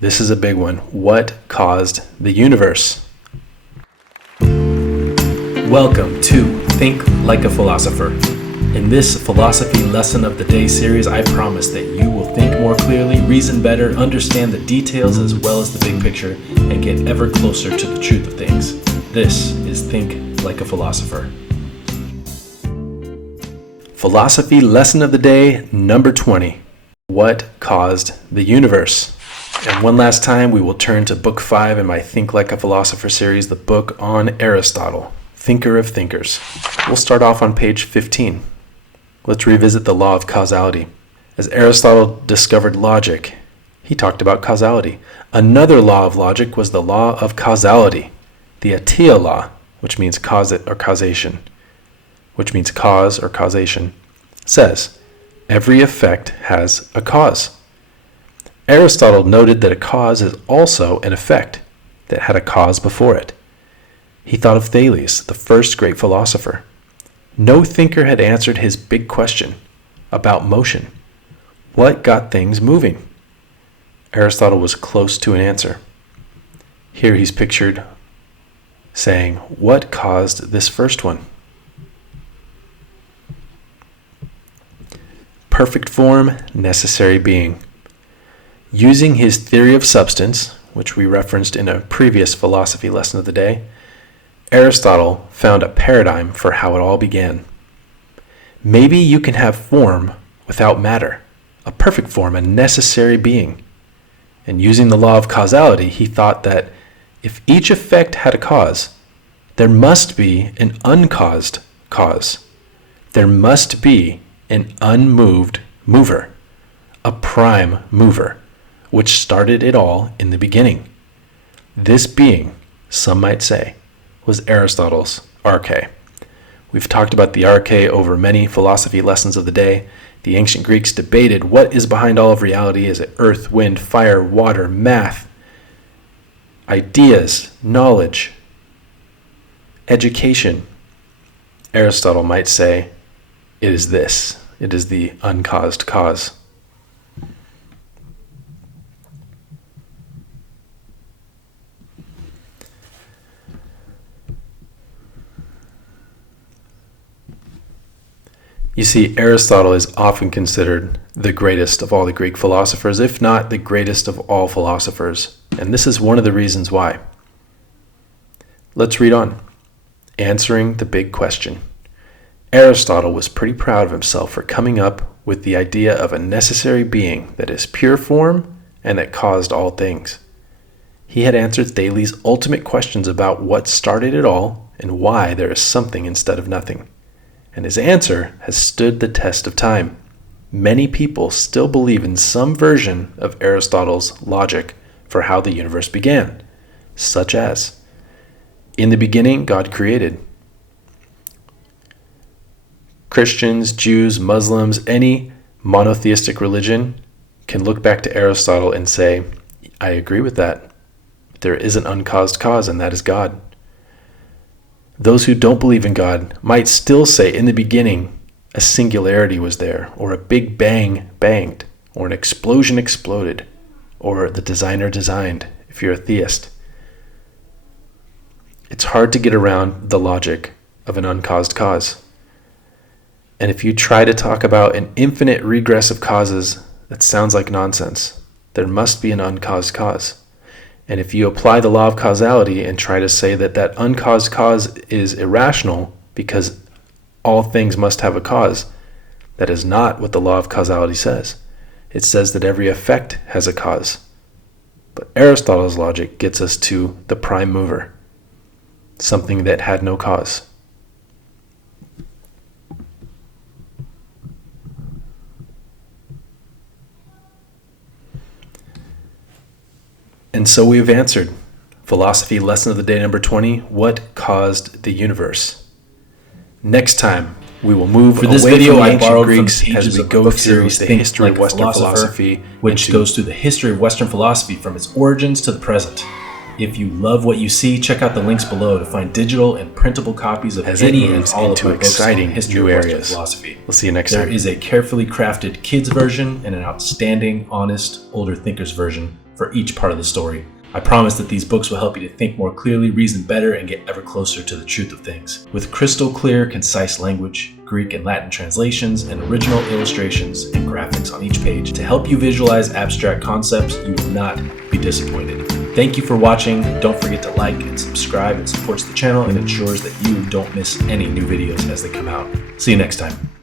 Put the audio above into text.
This is a big one. What caused the universe? Welcome to Think Like a Philosopher. In this Philosophy Lesson of the Day series, I promise that you will think more clearly, reason better, understand the details as well as the big picture, and get ever closer to the truth of things. This is Think Like a Philosopher. Philosophy Lesson of the Day, number 20. What caused the universe? And one last time, we will turn to Book 5 in my Think Like a Philosopher series, the book on Aristotle, thinker of thinkers. We'll start off on page 15. Let's revisit the law of causality. As Aristotle discovered logic, he talked about causality. Another law of logic was the law of causality, the T.L.A.P law, which means cause or causation, says every effect has a cause. Aristotle noted that a cause is also an effect that had a cause before it. He thought of Thales, the first great philosopher. No thinker had answered his big question about motion. What got things moving? Aristotle was close to an answer. Here he's pictured saying, what caused this first one? Perfect form, necessary being. Using his theory of substance, which we referenced in a previous philosophy lesson of the day, Aristotle found a paradigm for how it all began. Maybe you can have form without matter, a perfect form, a necessary being. And using the law of causality, he thought that if each effect had a cause, there must be an uncaused cause. There must be an unmoved mover, a prime mover, which started it all in the beginning. This being, some might say, was Aristotle's arche. We've talked about the arche over many philosophy lessons of the day. The ancient Greeks debated what is behind all of reality. Is it earth, wind, fire, water, math, ideas, knowledge, education? Aristotle might say, it is this. It is the uncaused cause. You see, Aristotle is often considered the greatest of all the Greek philosophers, if not the greatest of all philosophers. And this is one of the reasons why. Let's read on. Answering the big question. Aristotle was pretty proud of himself for coming up with the idea of a necessary being that is pure form and that caused all things. He had answered Thales' ultimate questions about what started it all and why there is something instead of nothing. And his answer has stood the test of time. Many people still believe in some version of Aristotle's logic for how the universe began, such as, in the beginning, God created. Christians, Jews, Muslims, any monotheistic religion can look back to Aristotle and say, I agree with that. There is an uncaused cause, and that is God. Those who don't believe in God might still say in the beginning a singularity was there, or a big bang banged, or an explosion exploded, or the designer designed, if you're a theist. It's hard to get around the logic of an uncaused cause. And if you try to talk about an infinite regress of causes, that sounds like nonsense. There must be an uncaused cause. And if you apply the law of causality and try to say that that uncaused cause is irrational because all things must have a cause, that is not what the law of causality says. It says that every effect has a cause. But Aristotle's logic gets us to the prime mover, something that had no cause. And so we have answered. Philosophy lesson of the day number 20, what caused the universe? Next time, we will move away from the ancient Greeks as we go through the history of Western philosophy, which goes through the history of Western philosophy from its origins to the present. If you love what you see, check out the links below to find digital and printable copies of any and all of my books on history of Western philosophy. We'll see you next time. There is a carefully crafted kids version and an outstanding, honest, older thinkers version for each part of the story. I promise that these books will help you to think more clearly, reason better, and get ever closer to the truth of things. With crystal clear, concise language, Greek and Latin translations, and original illustrations and graphics on each page to help you visualize abstract concepts, you will not be disappointed. Thank you for watching. Don't forget to like and subscribe. It supports the channel and ensures that you don't miss any new videos as they come out. See you next time.